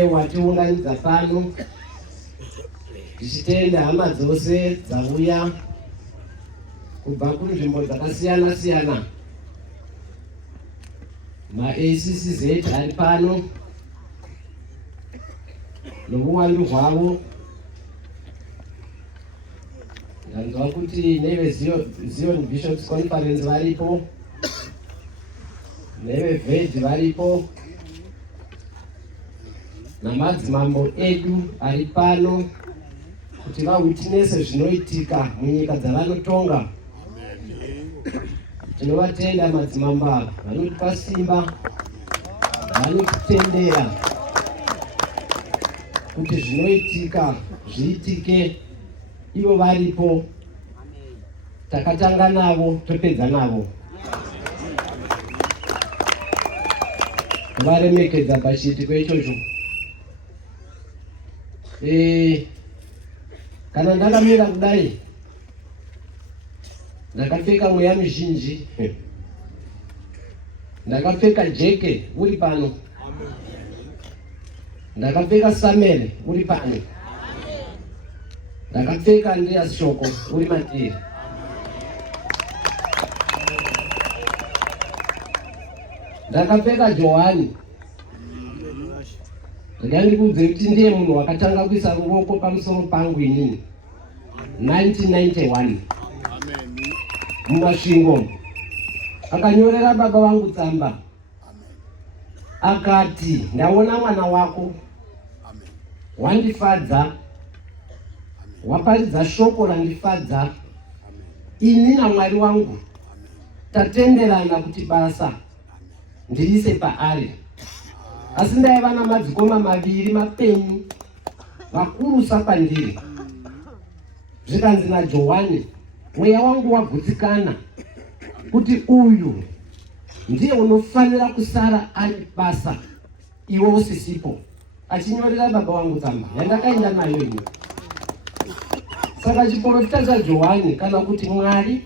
watiunganidza pano tichitenda hama dzose dzauya kubva kunzvimbo dzakasiyana siyana. Ma-ACCZ ari pano nomuwandu hwavo. Ndanzwa kuti neve Zion Bishops Conference varipo, neve VED varipo, namadzimambo edu ari pano kuti vawitnesse zvinoitika munyika dzavanotonga. Tinovatenda madzimambo ava, vanotipa simba, vanotitendera kuti zvinoitika zviitike. Ivo varipo, takatanga navo, topedza navo. Varemekedza pachiitiko ichocho. Kana ndakamira kudai, ndakapfeka mweya mizhinji, ndakapfeka jeke uri pano, ndakapfeka Samuel uri pano, ndakapfeka Andreas Shoko uri matiri, ndakapfeka Johani. Ndikandikudze kuti ndiye munhu wakatanga kuisa ruoko pamusoro pangu inini 1991 mumasvingo. Akanyorera baba vangu tsamba akati, ndaona mwana wako wandifadza, waparidza shoko randifadza. Ini naMwari wangu tatenderana kuti basa ndirise paari. Asi ndaiva namadzikoma maviri mapenyu vakurusa pandiri. Zvikanzi naJohani, mweya wangu wagutsikana kuti uyu ndiye unofanira kusara ari basa, iwe usisipo. Achinyorera baba vangu tsamba yandakaenda nayo ini. Saka chiprofita chaJohani, kana kuti Mwari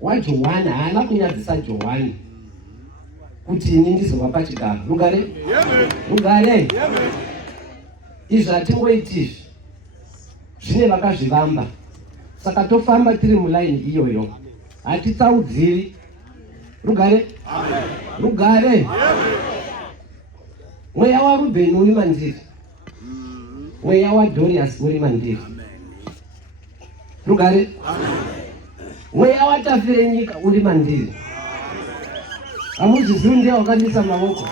waJohani haana kunyadzisa Johani kuti ini ndizova pachigaro. Rugare? Rugare? Izvi hatingoitizvi, zvine vakazvivamba. Saka tofamba tiri mulaini iyoyo, hatitsaudziri. Rugare? Rugare? Mweya waRubheni uri mandiri, mweya waDorius uri mandiri. Rugare? Mweya watafire nyika uri mandiri. Hamuzvizivi ndiye wakandisa maoko.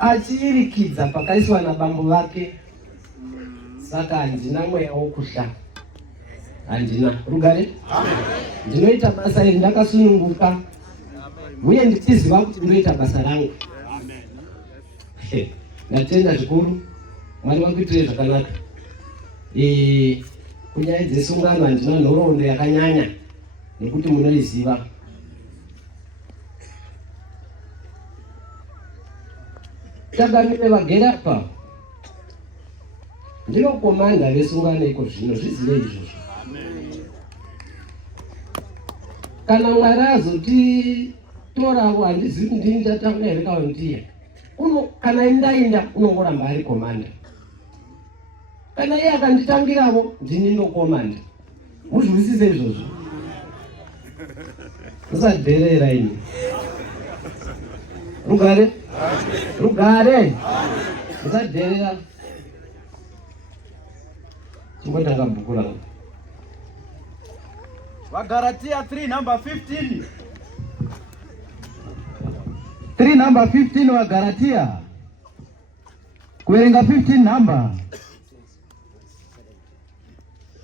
Achiirikidza pakaiswa nabambo vake. Saka handina mweya wokuhla, handina. Rugare? Ndinoita basa iri ndakasununguka, uye ndichiziva kuti ndinoita basa rangu. Ndatenda zvikuru, Mwari wakuitire zvakanaka. Kunyaya dzesungano handina nhoroondo yakanyanya, nekuti munoiziva. Tagamire vagere apa, ndinokomanda vesungano iko zvino, zvizive izvozvo. Kana Mwari azotitoravo, handizivi ndini ndatanga here kana ndiye. Kana indainda unongoramba ari komanda. Kana iye akanditangiravo, ndini ndokomanda. Muzviwisise izvozvo. Musadherera ini. Rugare? Rugare? Musadherera. Chimbotanga bhuku rangu. Galatia 3 number 15. 3 number 15 wa Galatia. Kuerenga 15 number.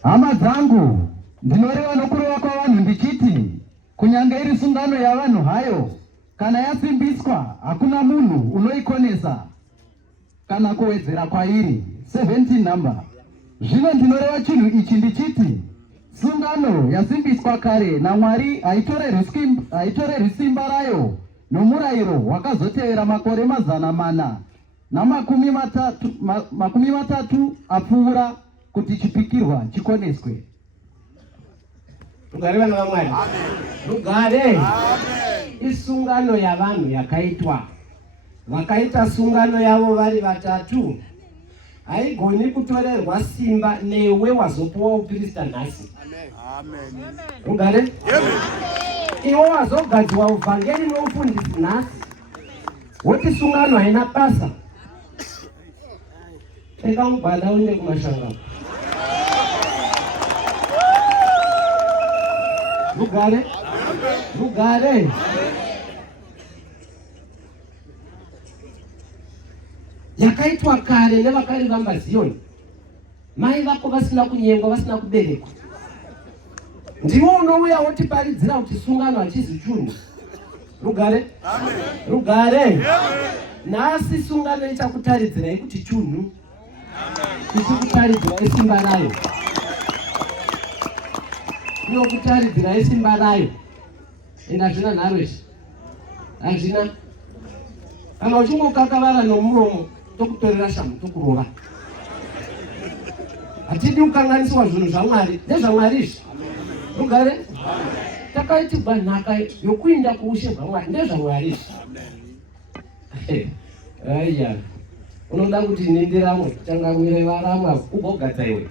Hama dzangu, ndinoreva nokurova kwavanhu ndichiti, kunyange iri sungano yavanhu hayo, kana yasimbiswa, hakuna munhu unoikonesa kana kuwedzera kwairi. 17 number. Zvino ndinoreva chinhu ichi ndichiti, sungano yasimbiswa kare naMwari haitorerwi simba rayo nomurayiro wakazotevera makore 430 apfuura kuti chipikirwa chikoneswe. Rugare vana vaMwari. Rugare. isungano yavanhu yakaitwa. Vakaita sungano yavo vari vatatu, haigoni kutorerwa simba newe wazopuwa uprista nhasi. Rugare? Iwo wazogadzwa uvhangeri noufundisi nhasi, woti sungano haina basa. Eka mugwada uende kumashangano. Rugare? Rugare? Yakaitwa kare nevakari vamba Zioni. Mai vako vasina kunyengwa, vasina kuberekwa. Ndiwo unouya wotiparidzira kuti sungano hachizi chunhu. Rugare? Rugare? Nhasi sungano ichakutaridzirai kuti chunhu. Ichikutaridzirai simba rayo. Inokutaridzirai simba rayo. Enda hazvina nharo izvi. Hazvina. Kana uchingokakavara nomuromo, tokutorera shamhu tokurova. Hatidi kukanganiswa zvinhu zvaMwari. NdezvaMwari izvi. Rugare? Takaitirwa nhaka yokuinda kuushe hwaMwari. NdezvaMwari izvi. Aiya. Unoda kuti nindiramwe, changamire varamwa, ugogadza iwe.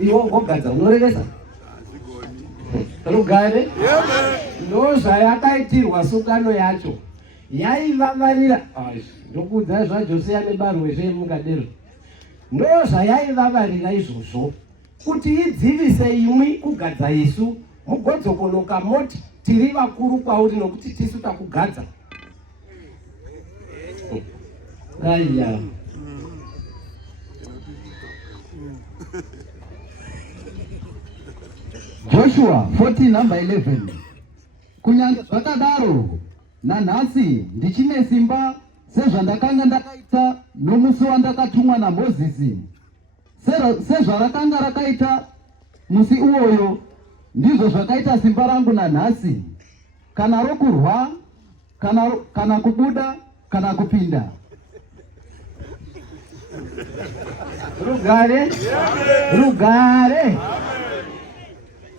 Iwo ugogadza, unorevesa? Rugare? Ndozvayakaitirwa sungano yacho. Yaivavarira, ndokuudza zvaJoseya nebarwe zvemungadero. Ndozvayaivavarira izvozvo, kuti idzivise imwi kugadza isu, mugodzokonoka moti tiri vakuru kwauri nokuti tisu takugadza. Aiya. Joshua 14 number 11. Kunyange zvakadaro nanhasi ndichine simba sezvandakanga ndakaita nomusi wandakatumwa naMozisi. Sezvarakanga rakaita musi uwoyo, ndizvo zvakaita simba rangu nanhasi, kana rokurwa, kana kubuda, kana kupinda. Rugare? Rugare?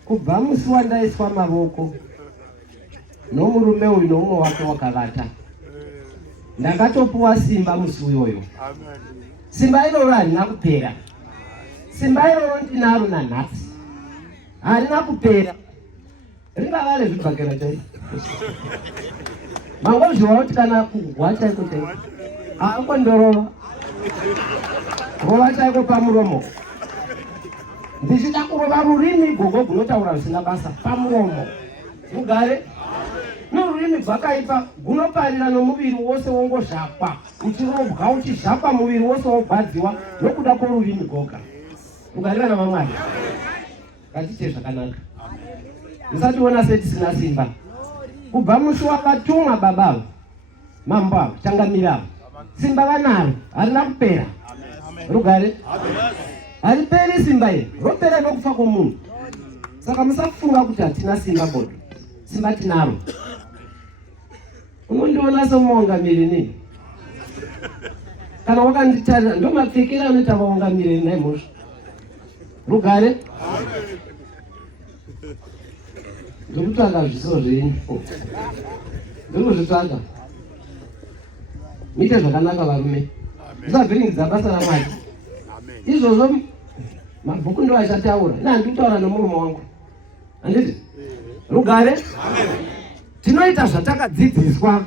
Kubva musi wandaiswa mavoko nomurume uyu noumwe wake wakavata, ndakatopuwa simba musi uyoyo. Simba iroro harina kupera. Simba iroro ndinaro nanhasi. Harina kupera. Ringava rezvibhakera chaizvo. Mangozviwa kuti kana kugwa chaiko chaiko, angondorova. Rova chaiko pamuromo. Ndichida kurova rurimi gogo gunotaura zvisina basa pamuromo. Rugare? Norurimi rwakaipa gunoparira nomuviri wose wongozhakwa. Uchirovwa uchizhakwa muviri wose wogwadziwa nokuda kworurimi goga. Rugare vana vaMwari. Ngatiite zvakanaka. Musationa setisina simba. Kubva musi wakatumwa babavo, mambo changamiravo, simba vanaro harina kupera. Rugare? Hariperi simba iri, ropera nokufa kwomunhu. Saka musafunga kuti hatina simba bodo. Simba tinaro. Unondiona semuungamiri nini? Kana wakanditarira ndomapfekera anoita vaungamiri naimhosva. Rugare? Ndikutsvaga zviso zvenyu. Ndikuzvitsvaga. Muite zvakanaka varume. Musavhiringidza basa raMwari. Izvozvo mabhuku ndo achataura. Handikutaura nomurume wangu. Handiti? Rugare? Tinoita zvatakadzidziswa.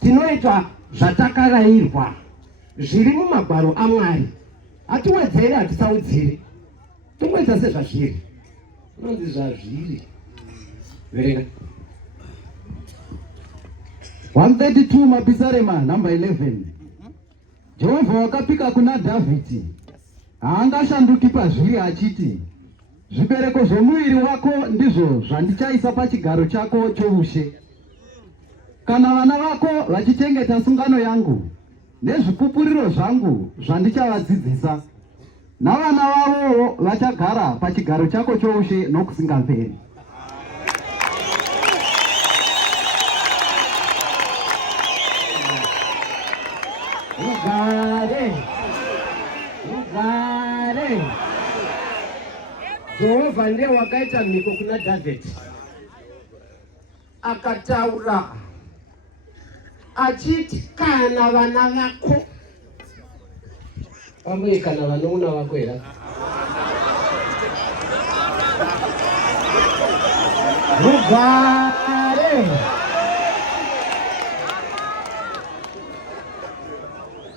Tinoita zvatakarayirwa. Zviri mumagwaro aMwari. Hatiwedzeri, hatisaudziri. Tongoita sezvazviri. Unonzi zvazviri. Verenga. 132 Mapisarema number 11. Jehovha wakapika kuna Dhavhidhi, haangashanduki pazviri achiti, zvibereko zvomuviri wako ndizvo zvandichaisa pachigaro chako choushe. Kana vana vako vachichengeta sungano yangu nezvipupuriro zvangu zvandichavadzidzisa, navana vavo vachagara pachigaro chako choushe nokusingaperi. Rugare. Rugare. Jehovha ndiye wakaita mhiko kuna Dhavhidhi. akataura achiti kana vana vako amwe kana vanon'una vako era rugare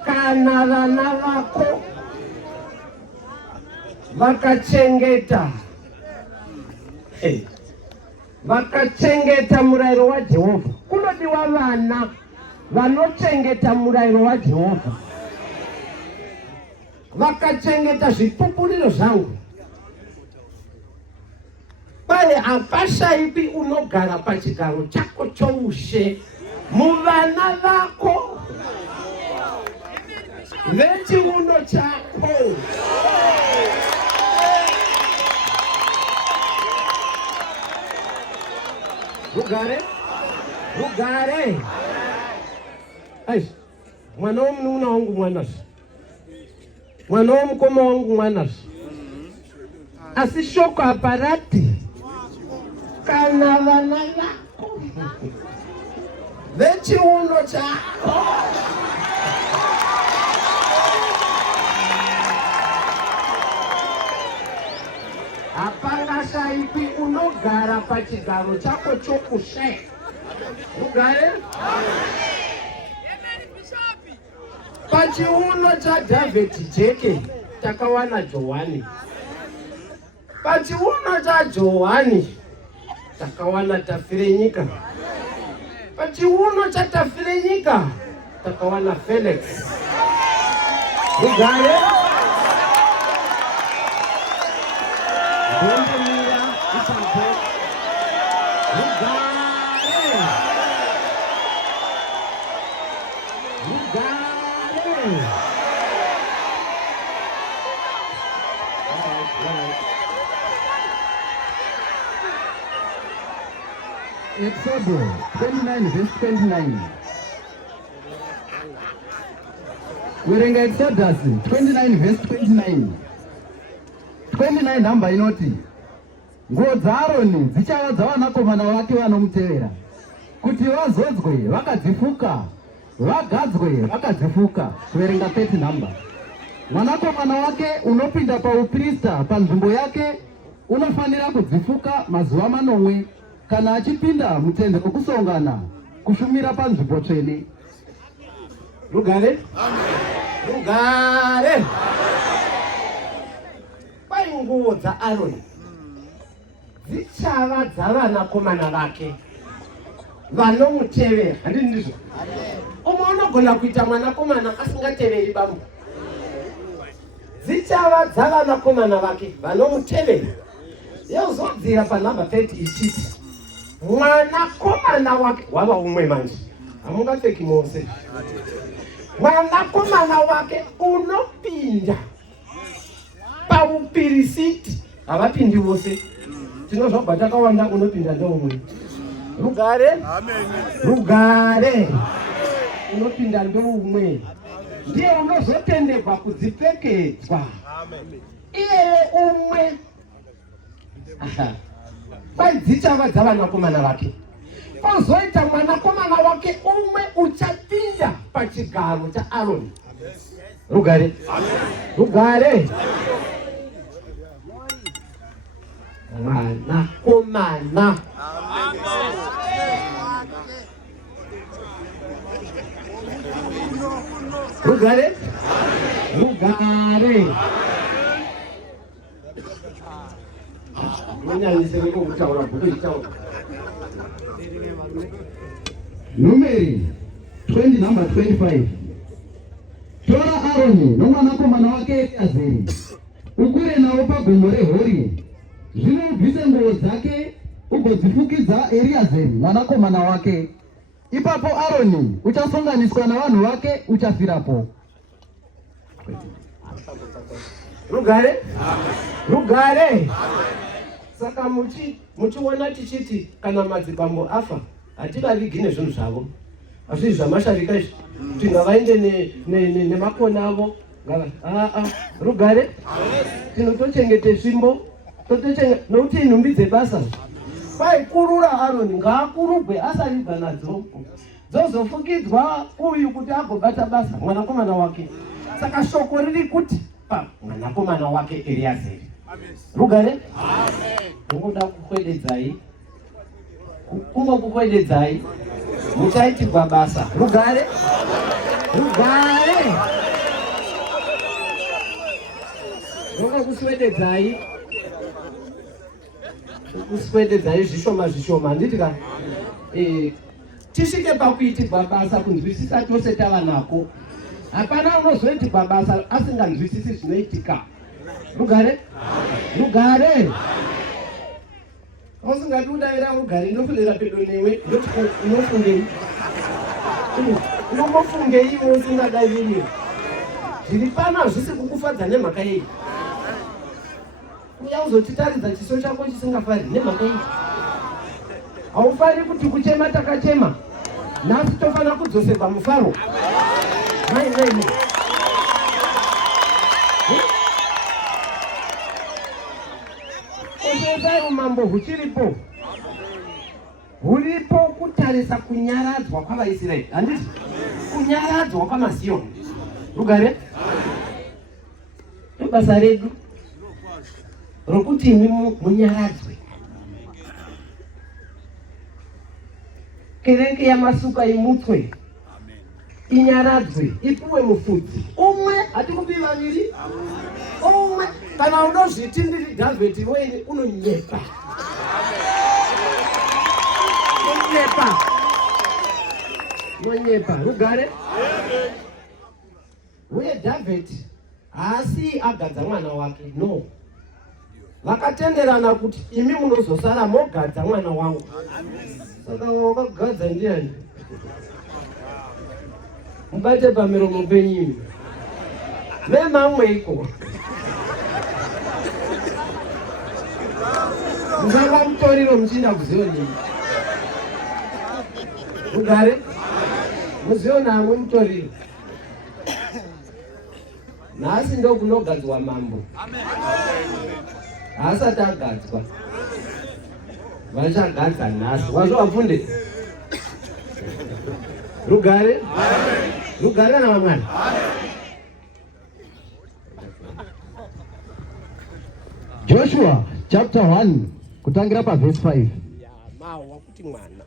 kana vana vako vakachengeta murayiro waJehovha. Kunodiwa vana vanochengeta murayiro waJehovha, vakachengeta zvipupuriro zvangu. Kwai hapashaipi unogara pachigaro chako choushe muvana vako vechiuno chako. Rugare. Ai, mwana womunun'una wangu mwanazve, mwana womukoma wangu mwanazve. Asi shoko aparati kana vana vako vechiuno chako. Hapangashaipi unogara pachigaro chako chokushe. Rugare pachiuno chaDhavhidhi jeke takawana Johani, pachiuno chaJohani takawana Tafirenyika, pachiuno chaTafirenyika takawana Felix. Rugare ndondomira ichapo. Rugare Exodus 29 verse 29. Werenga Exodus 29 verse 29. 29 namba inoti nguo dzaAroni dzichava dzavanakomana vake vanomutevera kuti vazodzwe vakadzifuka, vagadzwe vakadzifuka. Kuverenga 30 namba. Mwanakomana wake unopinda pauprista panzvimbo yake unofanira kudzifuka mazuva 9 kana achipinda mutende rokusongana kushumira panzvimbo tsvene. Rugare. Rugare. Kwai nguo dzaAroni dzichava dzavanakomana vake vanomutevera. Handiti ndizvo? Umwe unogona kuita mwanakomana asingateveri bambo. Dzichava dzavanakomana vake vanomutevera. Yozodzira panhamba 30 ichiti mwanakomana wake wava umwe manje, hamungapfeki mose. Mwanakomana wake unopinda paupirisiti, havapindi vose. Tinozvabva takawanda unopinda ndoumwe. Rugare. Rugare unopinda ndoumwe ndiye unozotenderwa kudzipfekedzwa. Iye umwe kwai dzichava dzavanakomana vake. Kozoita mwanakomana wake umwe uchapinda pachigaro chaAroni. Rugare. Rugare. Mwanakomana. Rugare. Rugare. Numeri 20 number 25. Tora Aroni nomwanakomana wake Ereazari ukwire nawo pagomo reHori. Zvino ubvise nguo dzake ugodzifukidza Ereazari mwanakomana wake. Ipapo Aroni uchasonganiswa navanhu vake uchafirapo. Rugare. Rugare. Saka muchiona tichiti kana madzibambo afa hativavigi nezvinhu zvavo. Hazvizvi zvamasharika izvi kuti ngavaende nemakona avo. Rugare. Tinotochengete svimbo nokuti nhumbi dzebasa kwai kurura Aroni ngaakurugwe asarigwa nadzo dzozofukidzwa uyu kuti agobata basa mwanakomana wake. Saka shoko riri kuti mwanakomana wake Eliazeri. Rugare? Ungoda kukwededzai? Kungokukwededzai? Muchaitirwa basa. Rugare? Rugare! Ungokuswededzai? Kuswededzai zvishoma handitika tisvike pakuitirwa basa kunzwisisa tose tava nako. Hapana unozoitirwa basa asinganzwisisi zvinoitika. Rugare? Rugare! Usingati udaira rugare inofungira pedo newe unofungei? Unomofungei iwe usingadaviri? Zviri pano hazvisi kukufadza nemhaka yei? Uya uzotitaridza chiso chako chisingafari nemhaka yei? Haufani kuti kuchema takachema. Nhasi tofana kudzoserwa mufaro. Mai. Osezai umambo huchiripo. Huripo kutarisa kunyaradzwa kwavaIsraeri. Handiti? Kunyaradzwa kwamaZioni. Rugare? Ibasa redu rokuti imi munyaradzwe. Kereke yamasuka imutswe, inyaradzwe, ipuwe mufudzi umwe, hatikupi vaviri, umwe. Kana unozviti ndiri Davhidhi weini unonyepa. Nonyepa. Rugare? Uye Davhidhi haasi agadza mwana wake, no. Vakatenderana kuti imi munozosara mogadza mwana wangu. Saka wakagadza ndiani? Mubate pamiromo penyu. Vemamwe iko. Muzanga mutoriro muchinda kuZioni. Rugare? Muzioni hamwe mutoriro. Nhasi ndo kunogadzwa mambo. Asati agadzwa. Vachagadza nhasi. Wazvafunde? Rugare? Rugare na vamwana? Joshua chapter 1 kutangira pa verse 5. Mawa kuti mwana.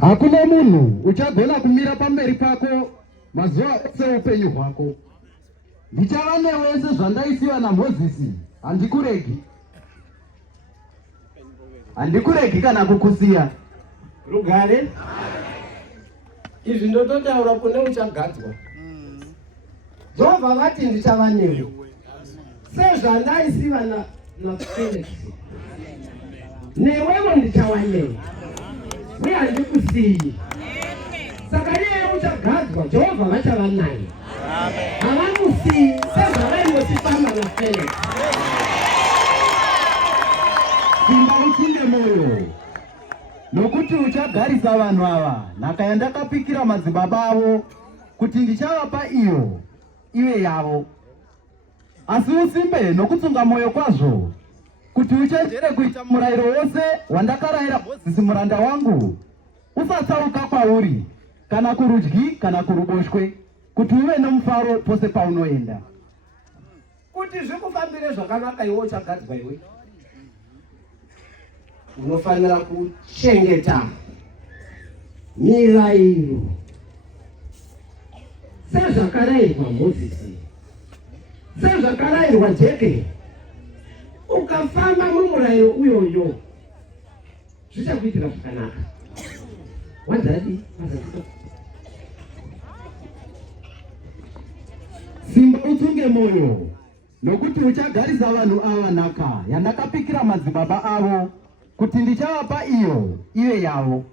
Hakuna munhu uchagona kumira pamberi pako mazuva ose upenyu hwako. Ndichava newe sezvandaisiwa naMozisi. Handikuregi kana kukusiya. Rugare? Izvi ndototaura kune uchagadzwa. Jehovha vati ndichava newe sezvandaisiwa naFelix. Newewo ndichava newe uye handikusiyi. Saka iye uchagadzwa, Jehovha vachava naye. Havamusiyi sezvavaindosifamba naFelix. Simba utsunge moyo, nokuti uchagarisa vanhu ava nhaka yandakapikira madzibaba avo kuti ndichavapa iyo ive yavo. Asi usimbe nokutsunga moyo kwazvo, kuti uchenjere kuita murayiro wose wandakarayira Mozisi muranda wangu. Usatsauka kwauri, kana kurudyi kana kuruboshwe, kuti uve nomufaro pose paunoenda. Kuti zvikufambire zvakanaka iwe uchagadzwa iwe. Unofanira kuchengeta mirayiro sezvakarayirwa Mozisi, sezvakarayirwa Jeke. Ukafamba mumurayiro uyoyo zvichakuitira zvakanaka. Wadzadi? Simba utsunge moyo, nokuti uchagarisa vanhu ava nhaka yandakapikira madzibaba avo kuti ndichavapa iyo ive yavo.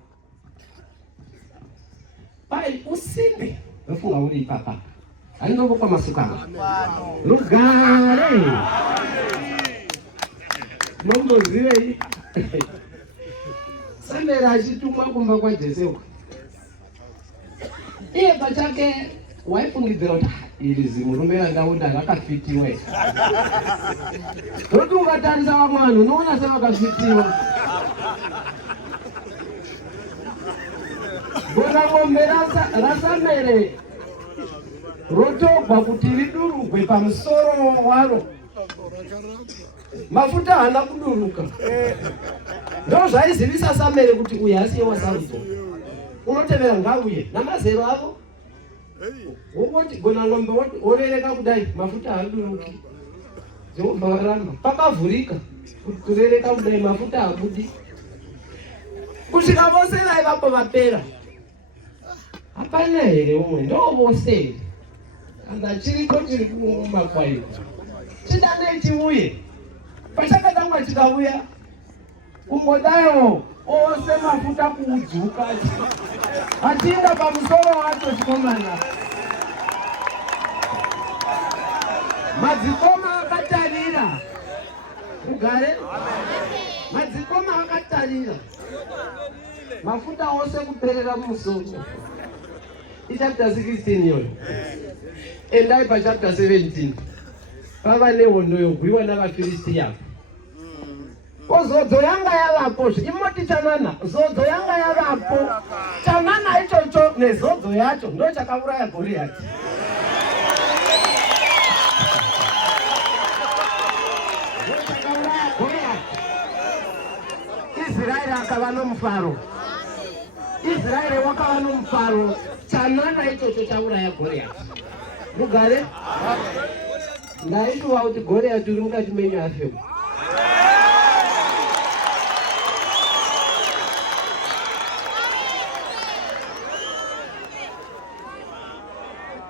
Pai usimbe wefunga uri ipapa. Handinongokwa masuka. Rugare. Nombozivei. Sandera achitumwa kumba kwaJesu. Iye pachake waifungidzira kuti iri zimurume randaunda rakafitiwe. Rokuti ukatarisa vamwe vanhu unoona sevakafitiwa. Gonang'ombe rasamere rotogwa kuti ridurugwe pamusoro waro, mafuta haana kuduruka. Ndo zvaizivisa Samere kuti uyu hasiye waSarudzo, unotevera ngauye namazero avo. Wongoti gonang'ombe orereka kudai, mafuta haaduruki. Jehovha varamba, pakavhurika kurereka kudai, mafuta habudi. Kusvika vose vaivapo vapera, hapana here umwe, ndo vose anda chiriko chiri kumakwai chidane chiuye. Pachakatangwa chikauya kungodayo ose mafuta kuudzuka achinda pamusoro wacho chikomana. Madzikoma akatarira ugare, madzikoma akatarira mafuta ose kuperera mumusoro. Chapter 16 yoyo. Endai pa chapter 17. Pava nehondo yogwiwa navaFilistia. Zodzo yanga yavapo, imoti chanana, zodzo yanga yavapo. Chanana ichocho nezodzo yacho ndo chakauraya Goriati. Israeli akava nomufaro. Israeli wakava nomufaro. Chanana ichocho chauraya Goriati. Mugare? Ndaishuwa kuti Goriati uri mukati menyu afema.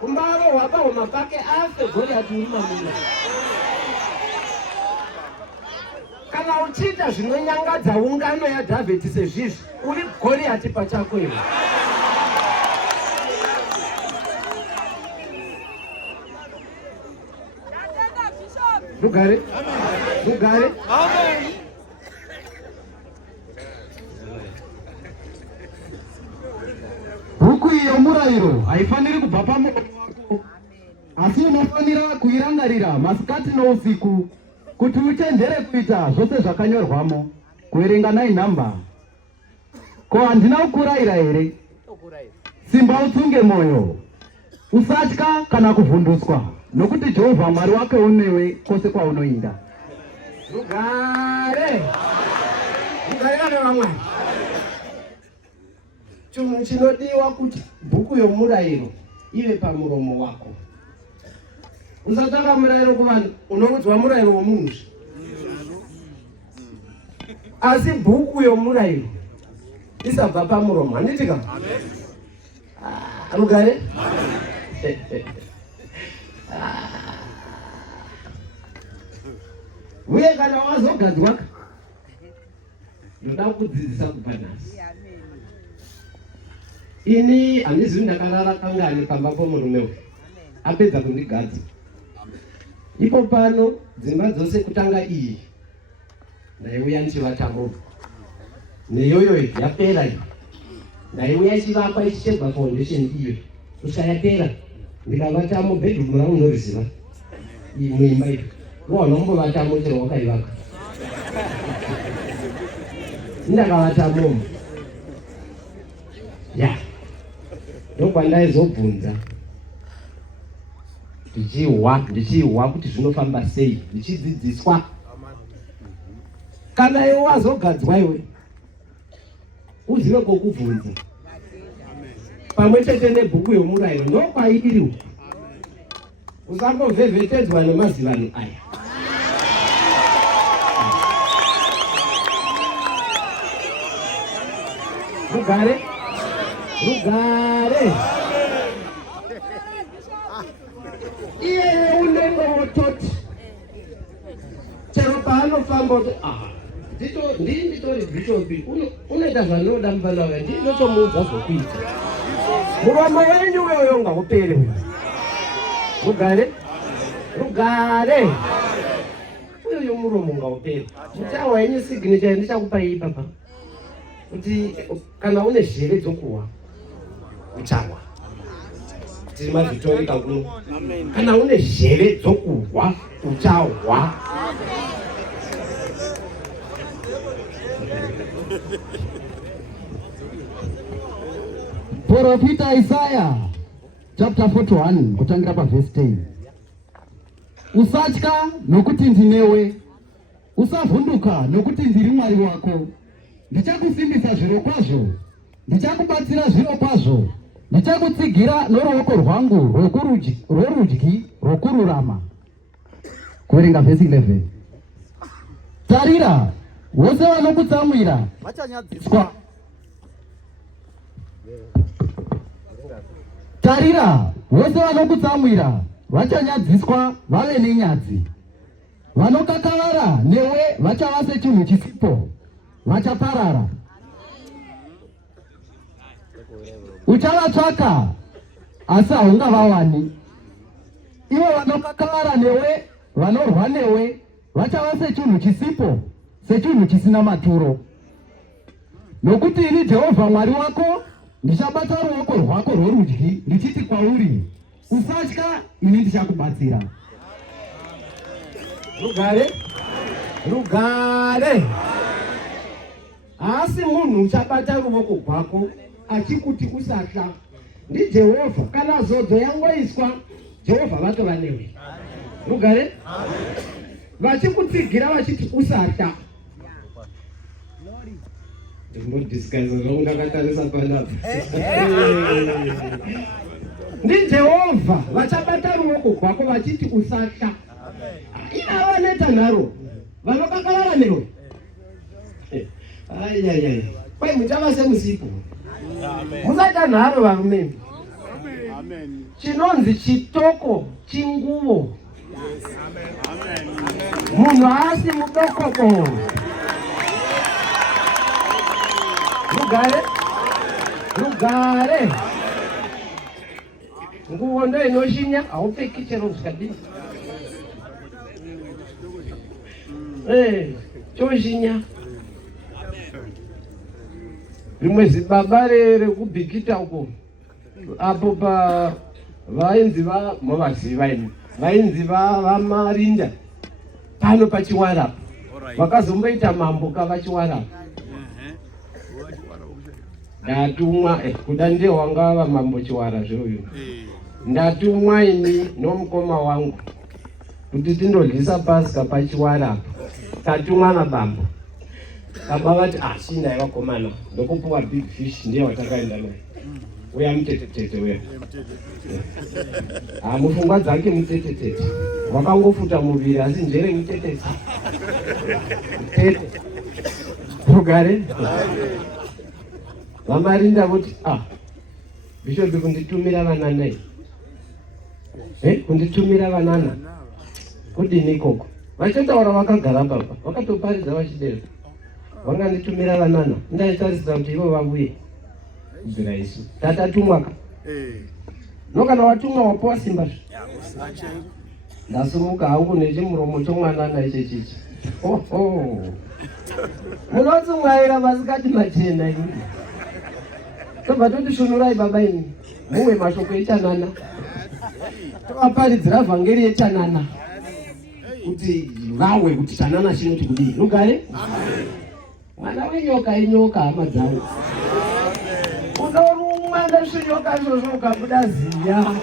Umbaro hwapahuma pake afe Goriati uri mamuna. Kana uchiita zvinonyangadza ungano yaDhavhidhi sezvizvi, uri Goriati pachako iwe. Mugare? Mugare? Amen. Huku iyo murayiro haifaniri kubva pamuromo wako, asi unofanira kuirangarira masikati nousiku, kuti uchenjere kuita zvose zvakanyorwamo. Kuverenga 9 nhamba. Ko handina kukurayira here? Simba utsunge mwoyo, usatya kana kuvhunduswa, nokuti Jehovha Mwari wake unewe kwose kwaunoenda. Mugare! Mugare kana vamwari. Chinhu chinodiwa kuti bhuku yomurayiro ive pamuromo wako. Usatanga murayiro kuvanhu, unoudzwa murayiro womunhu. Asi bhuku yomurayiro isabva pamuromo. Handiti ka? Mugare? Uye kana wazogadzwa, ndoda kudzidzisa kubva nhasi. Ini handizivi ndakarara kangani pamba pomurume uyu. Apedza kundigadza. Ipo pano dzimba dzose kutanga iyi ndaiuya ndichivatamo. Neyoyo yapera iyi. Ndaiuya ichivakwa ichichebva foundation iyo. Kusvika yapera ndikavatamo bedroom rangu ndoriziva. Iyi muimba iyo. Waunombovatamo chero wakaivaka. Ndakavatamo. Ya. Ndokwandaizobvunza. Ndichihwa kuti zvinofamba sei, ndichidzidziswa. Kana iwe wazogadzwa iwe, uzive kokubvunza. Pamwe chete nebhuku yomurayiro ndokwaidiriwo. Usangovhevhetedzwa nemazivano aya. Rugare? Rugare! Iye unenge wototi. Chero paanofamba kuti nditori bishopi, unoita zvanoda mufana wake, ndinotomuudza zvokuita. Muromo wenyu uyoyo ngaupere. Rugare? Rugare! Uyoyo muromo ngaupere. Muchawa yenyu signature ndichakupai ipapa. Kuti kana une zheve dzokuwa uchawa. Tiri maVictoria kuno. Kana une zheve dzokuwa uchawa. Profita Isaya chapter 41 kutangira verse 10. Usatya nokuti ndinewe, usavhunduka nokuti ndiri Mwari wako. Ndichakusimbisa zviro kwazvo, ndichakubatsira zviro kwazvo, ndichakutsigira noruoko rwangu rworudyi rwokururama. Kuverenga verse 11. Tarira, vose vanokutsamwira vachanyadziswa. Tarira, vose vanokutsamwira vachanyadziswa vave nenyadzi. Vanokakavara newe vachava sechinhu chisipo, vachaparara. Uchavatsvaka asi haungavawani. Ivo vanokakavara newe, vanorwa newe, vachava sechinhu chisipo, sechinhu chisina maturo. Nokuti ini Jehovha Mwari wako ndichabata ruoko rwako rworudyi ndichiti kwauri, usatya, ini ndichakubatsira. Rugare. Asi munhu uchabata ruoko rwako achikuti usatya, ndiJehovha. Kana zodzo yangoiswa, Jehovha vatova newe. Rugare. Vachikutsigira vachiti usatya. NdiJehovha vachabata ruoko rwako vachiti usatya. Ina vaneta nharo vanokakavara newe. Kwai muchava semusipo. Musaita nharo varume. Chinonzi chitoko chinguvo. Munhu haasi mudokobo. Rugare. Nguvo ndo inoshinya, haupfeki chero zvikadini. Choshinya. Rimwe zibaba rekubhikita uko, apo pa vainzi muvaziva imi, vainzi vamarinda pano paChiwarapu. Vakazomboita mambo kavaChiwarapu. Ndatumwa kuda ndiye wangava mambo Chiwara zvoyo. Ndatumwa ini nomukoma wangu kuti tindoryisa Pasika paChiwarapu. Tatumwa nabambo. Baba vati ashinda vakomana ndokupuwa big fish ndiye watakaenda naye. Uya mutetetete uya. Mufungwa dzake mutetetete. Wakangofuta muviri asi njere mutetete. Tete. Rugare. Vamarinda voti Bishop kunditumira vanana. Kunditumira vanana. Kudini koko. Vachitaura vakagara papa. Vakatoparidza vachidero. Vanganditumira vanana. Ndaitarisira kuti ivo vabuye. Kubvira isu. Tatatumwaka. Nokana watumwa wapuwa simba. Ndasumuka hangu nechimuromo chomwanana ichechichi. Munotsumwaira vasikati machena ini. Tobva totishumurai baba ini. Mumwe mashoko echanana. Tovaparidzira vhangeri yechanana. Kuti vawe kuti chanana chinoti kudii. Rugare? Mwana wenyoka inyoka hama dzangu. Unorumwa nezvinyoka izvozvo ukabuda ziya.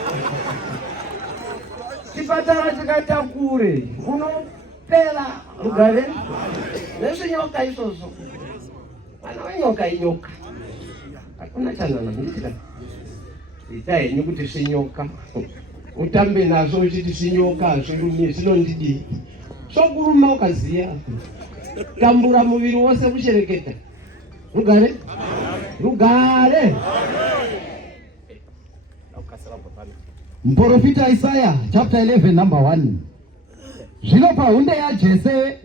Chipatara chikaita kure. Unopera. Rugare? Nezvinyoka izvozvo. Mwana wenyoka inyoka. Hakuna chanana nditira. Itai henyu kuti svinyoka. Utambe nazvo uchiti svinyoka zvinondidi. Sokuruma ukaziya. Tambura muviri wose kuchereketa. Rugare? Rugare! Muprofita Isaya chapter 11 number 1. Zvino pahunde yaJese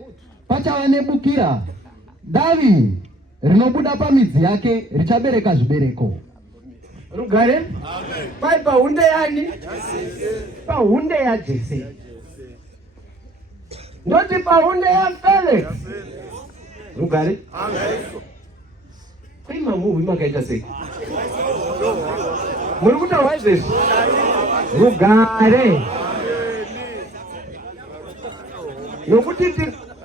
pachava nebukira. Davi rinobuda pamidzi yake richabereka zvibereko. Rugare? Pai pahunde yani? Pahunde yaJese. Ndoti pahunde yaFelix. Rugare? Kwai mamuvi makaita sei? Muri kutaura izvezvi? Rugare. Nokuti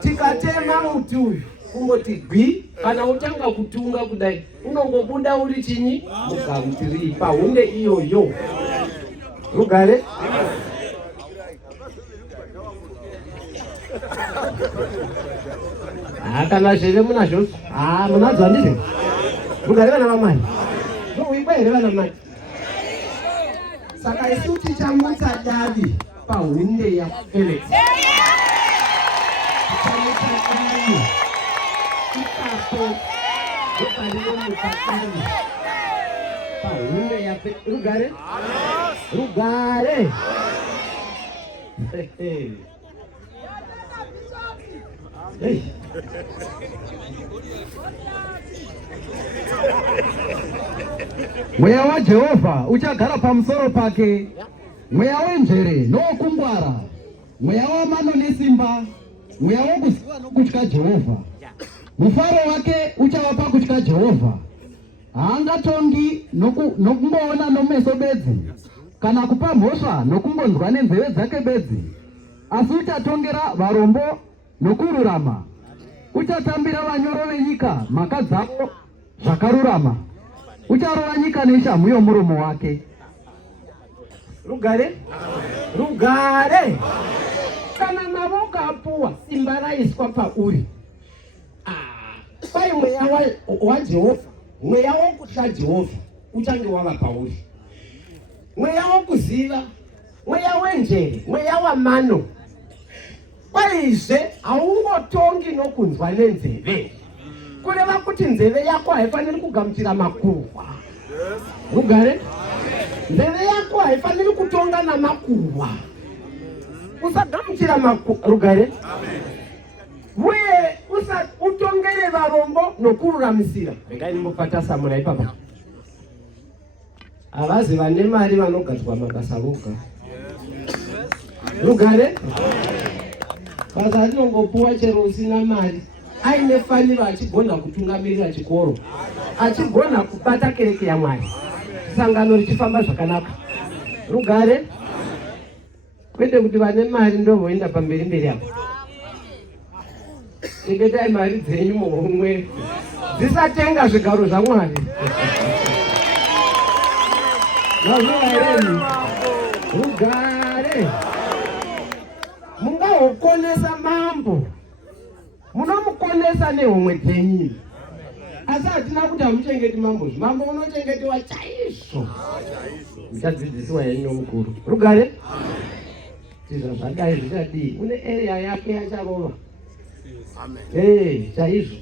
tikatema muti uyu kungoti gwi, kana utanga kutunga kudai unongobuda uri chinyi mugamutiri pahunde iyoyo. Rugare kana zveve munazvo munazva ndizvo. Rugare vana vamwari ndouikwa here vana mai. Saka isu tichamutsa davi pahunde yaFelix. Ipapo ndopanomuka davi pahunde yaFelix. Rugare rugare Mweya waJehovha uchagara pamusoro pake, mweya wenjere nowokungwara, mweya wamano nesimba, mweya wokuziva nokutya Jehovha. Mufaro wake uchava pakutya Jehovha. Haangatongi nokungoona nomeso bedzi, kana kupa mhosva nokungonzwa nenzeve dzake bedzi, asi uchatongera varombo nokururama. Uchatambira vanyoro venyika mhaka dzavo zvakarurama. Ucharova nyika neshamhu yomuromo wake. Rugare rugare kana mavoko apuwa simba raiswa pauri. Kwai mweya waJehovha, mweya wokutya Jehovha uchange wava pauri. Mweya wokuziva, mweya wenjere, mweya wamano. Kwaizve haungotongi nokunzwa nenzeve. Kureva kuti nzeve yako haifaniri kugamuchira makuhwa. Rugare nzeve yako haifaniri kutonga namakuhwa. Usagamuchira makuhwa. Rugare uye utongere varombo nokururamisira. Regai ndimbopata samurai papa. Havazi vane mari vanogadzwa mabasa voga. Rugare basa rinongopuwa chero usina mari, aine faniro achigona kutungamirira chikoro, achigona kubata kereke yaMwari, sangano richifamba zvakanaka. Rugare kwete kuti vane mari ndovoenda pamberi mberi apo. Chengetai mari dzenyu muhomwe dzisatenga zvigaro zvaMwari. Rugare mungahokonesa mambo, munomukonesa nehomwe dzenyu, asi hatina kuti hamuchengeti mambo. Mambo unochengetiwa chaizvo. Muchadzidzisiwa yenyu nomukuru. Rugare tizva zvadai zvichadii, une area yake yacharova. Chaizvo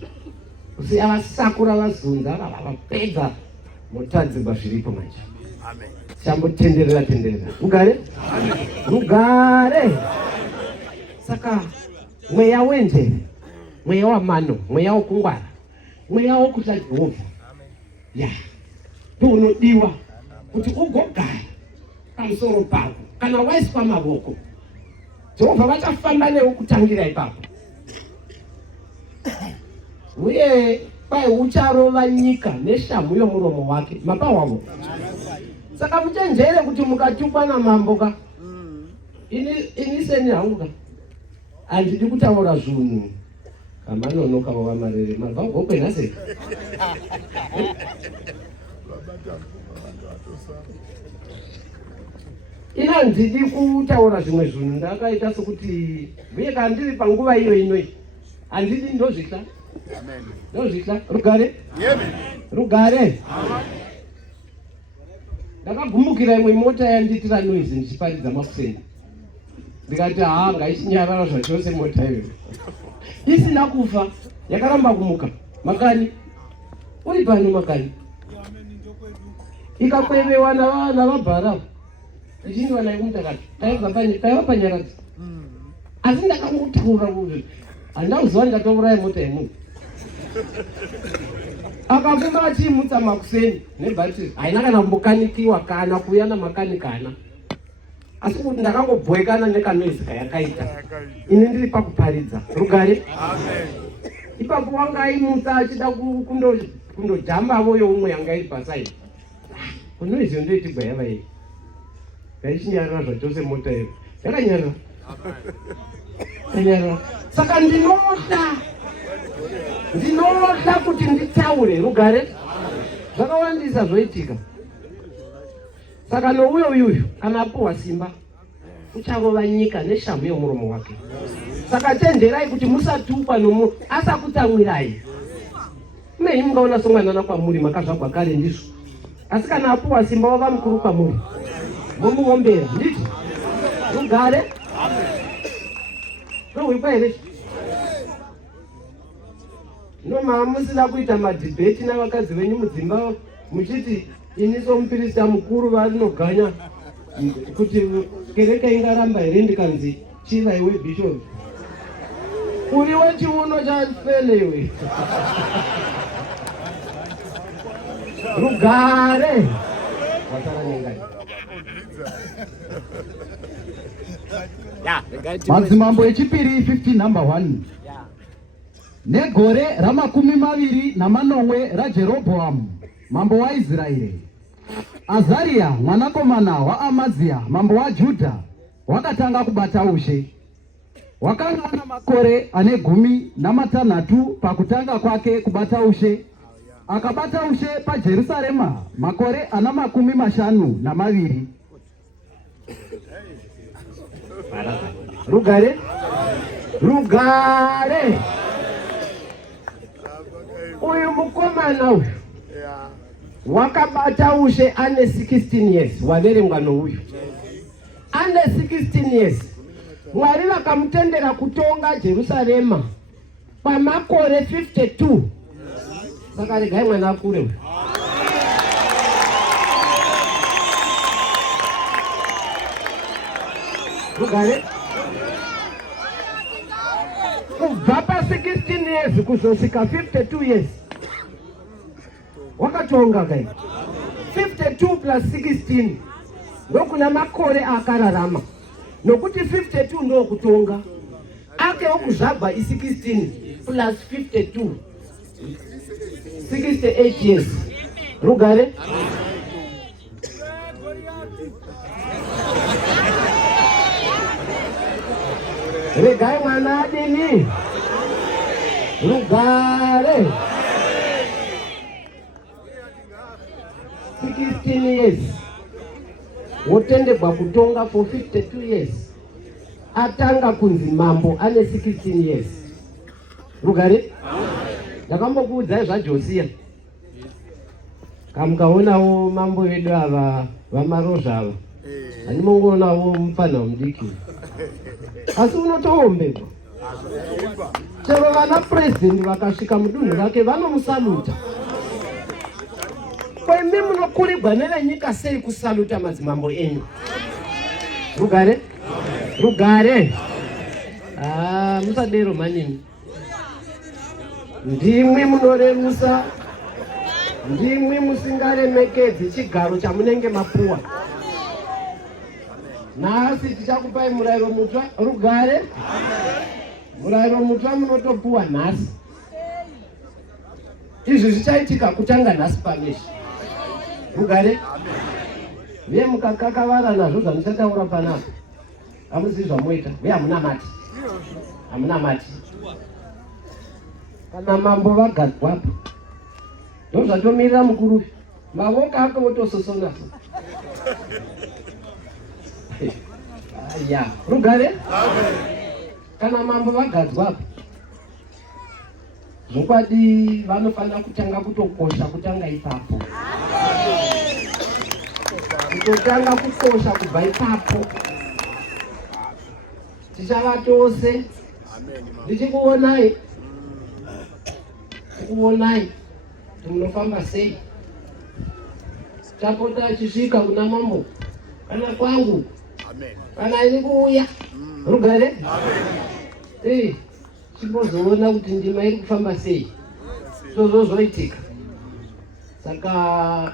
kusiya vasakura vazunza vavapedza motadzirwa zviripo manje. Chambotenderera tenderera. Rugare rugare. Saka mweya wenjere, mweya wamano, mweya wokungwara, mweya wokutya Jehovha ndounodiwa kuti ugogara pamusoro pako. Kana waiswa mavoko, Jehovha vachafamba newe kutangira ipapo. Uye kwai ucharova nyika neshamhu yomuromo wake, mapa wavo. Saka muchenjere kuti mukatukwa namambo ini seni hangu handidi kutaura zvinhu kamanonoka wavamarere mabva gopenhase. Ina handidi kutaura zvimwe zvinhu, ndakaita sokuti uye kana ndiri panguva iyo inoi handidi ndozvitla. Ndozvitla. Rugare rugare. Ndakagumukira imwe mota yandiitira noise ndichiparidza makuseni. Ndikati ngaichinyarara zvachose mota iyo. Isina kufa, yakaramba kumuka. Makani uri pano makani? Ikakwevewa navabhara. Ichiniwa naye kumutakati. Taiva panyaradzi. Asi ndakangotaura kuti handauziva ndatouraya mota yemunhu. Akafumba achimutsa makuseni nebhatiri haina kana kumbokanikiwa kana kuuya namakanikana. Asi kuti ndakangobhowekana nekanoizi kayakaita. Ini ndiri pakuparidza. Rugare. Ipapo wanga aimutsa achida kundojambavo youmwe yanga iri pasaidi. Kunoizi ndoiti gwayava iyi. Ngaichinyarara zvachose mota iyo. Yakanyarara. Saka ndinoda Ndinoda kuti nditaure rugare. Zvakawandisa zvoitika. Saka nouyo uyuyu kana apuwa simba ucharova nyika neshamu yomuromo wake. Saka tenderai kuti musatukwa nomunhu asakutsamwirai. Mei mungaona somwanana kwamuri makazvagwa kare ndizvo. Asi kana apuwa simba wava mukuru kwamuri momuombera nditi rugare. Ndohwikwa here ndomava musina kuita madhibheti navakadzi venyu mudzimba muchiti ini somuprista mukuru varinoganya kuti kereke ingaramba here ndikanzi chivaiwe bishop uri wechiuno chafele iwe. Rugare wasara nengai. Madzimambo echipiri 15 number 1. Negore ramakumi maviri namanomwe raJerobhoamu mambo waIsraeri, Azaria mwanakomana waAmazia mambo waJudha wakatanga kubata ushe. Wakanga ana makore ane 16 pakutanga kwake kubata ushe. Akabata ushe paJerusarema makore ana 52. Rugare. Rugare. Uyu mukomana uyu wakabata ushe ane 16 years. Waverengwa nouyu ane 16 years. Mwari vakamutendera kutonga Jerusarema pamakore 52. Saka regai mwana akure uyu. Rugare. Kubva pa 16 years kuzosvika 52 years wakatonga kai. 52 plus 16 ndokuna makore akararama. Nokuti 52 ndo kutonga ake okuzvabva i16 plus 52 68 years. Rugare. Regai mwana adini. Rugare. 16 years. Wotendebwa kutonga for 52 years. Atanga kunzi mambo ane 16 years. Rugare. Ndakambokuudzai zvaJosia. Kamukaonawo mambo vedu ava vamarozha ava. Animongoonawo mufana mudiki. Asi unotoombekwa. Chero vana president vakasvika mudunhu rake vanomusaluta. Kwemi munokurirwa nevenyika sei kusaluta madzimambo enyu? Rugare. Rugare. Musadero manini. Ndimwi munorerusa. Ndimwi musingaremekedzi chigaro chamunenge mapuwa. Nhasi tichakupai murayiro mutsva. Rugare. Murayiro mutsva munotopuwa nhasi. Izvi zvichaitika kutanga nhasi pameshi. Rugare. Uye mukakakavara nazvo zvamuchataura panapo. Hamuzivi zvamuita. Uye hamuna mati. Hamuna mati. Kana mambo vagadzwapo ndozvatomirira mukuru mavoko ake otososonaso. Ya Rugare. Kana mambo vagadzwapo zvokwadi vanofanira kutanga kutokosha kutanga ipapo. Kutotanga kukosha kubva ipapo. Tichava tose. Ndichikuonai. Kuonai munofamba sei. Tapota achisvika kuna mambo kana kwangu kana iri kuuya. Rugare. Chimbozoona kuti ndima iri kufamba sei. Zvozoitika. Saka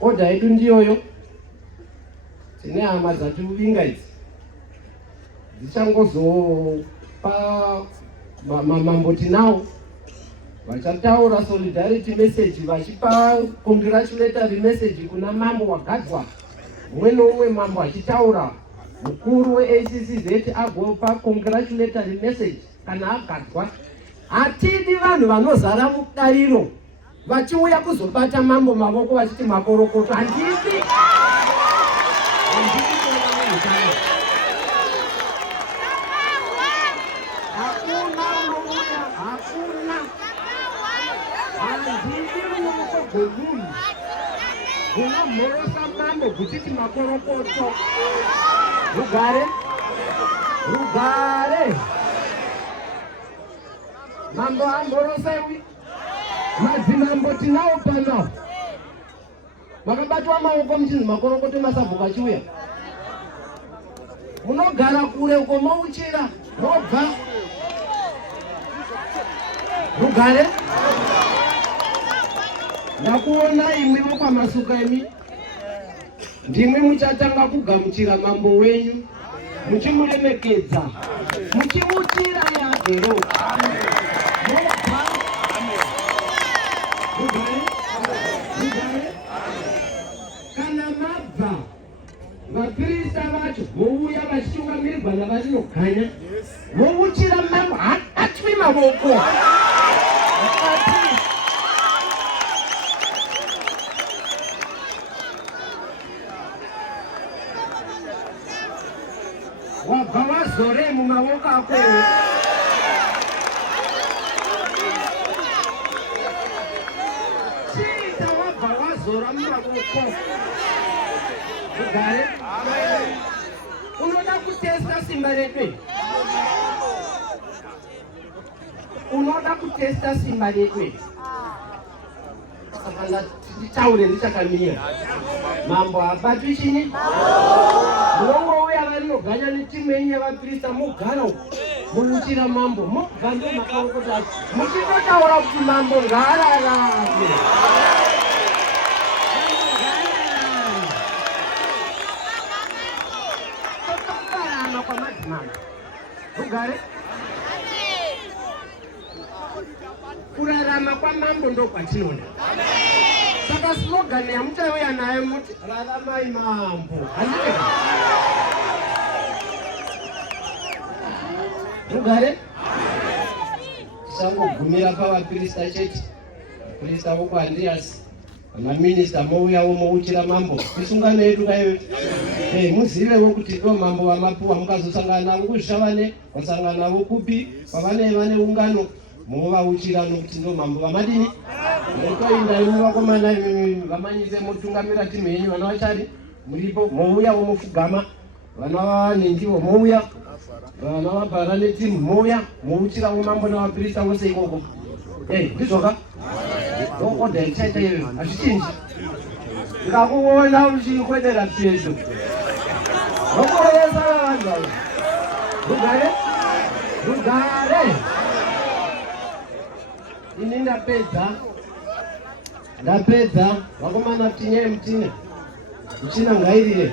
odha yedu ndiyoyo. Tine hama dzatiuvinga idzi dzichangozopa mambo tinawo vachataura solidarity message vachipa congratulatory message kuna mambo wagadzwa. Umwe noumwe mambo achitaura mukuru weACCZ agopa congratulatory message kana agadzwa. Hatidi vanhu vanozara mudariro vachiuya kuzobata mambo mavoko vachiti makorokoto. Handidi. Hakuna unomuya, hakuna. Handidi ruoko rwemunhu runomhorosa mambo kuchiti makorokoto. Rugare. Mambo amhorosa iwi. Madzimambo tinawo pano. Makabatwa maoko muchinzi makorokoto masabhuka chiuya. Munogara kure uko mouchira mobva. Rugare. Ndakuona imwe kwamasuka imi. Ndimwe muchatanga kugamuchira mambo wenyu. Muchimuremekedza. Muchimuchira yagero. Mobva. Rugare. Kana mabva vaprista vacho vouya vachitungamirwa navatinoganya vouchira mambo haatwi mavoko. Wabva wazore mumavoko ako. Chita wabva wazora mumavoko. Rugare. Unoda kutesta simba redu. Unoda kutesta simba redu. Saka nditaure ndichakamira. Mambo habatwi chini. Munongouya vanoganya netimu yenyu yavaprista mogara munuchira mambo moganda makarokota acho muchitotaura kuti mambo ngaararame. Totokarama kwamadzimambo. Rugare. Kurarama kwamambo ndokwatinoda. Saka slogan yamuchauya nayo muti raramai mambo. Handika. Rugare. Tisangogumira pavaprista chete. Prista woko Andreas. Maminista mouyawo mouchira mambo. Isungano yedu kayo. Muzivewo kuti ivo mambo vamapuwa mukazosangana navo kuzvishavane wasangana navo kupi pavane vane ungano movauchira nokuti ndo mambo vamadini. Netoinda imi vakomana vamanyise motungamira timu yenyu vana vachari muripo mouyawo mofugama vana vanendiwo mouya vana vabhara netimu mouya mouchirawo mambo navaprista vose ikoko. Ndizvoka oda ichaita iyo hazvichinji. Ndikakuona uchikwedera pedo okoyesa vanhu ava. Rugare. Ini ndapedza vakomana tinyai mutina muchina ngairire.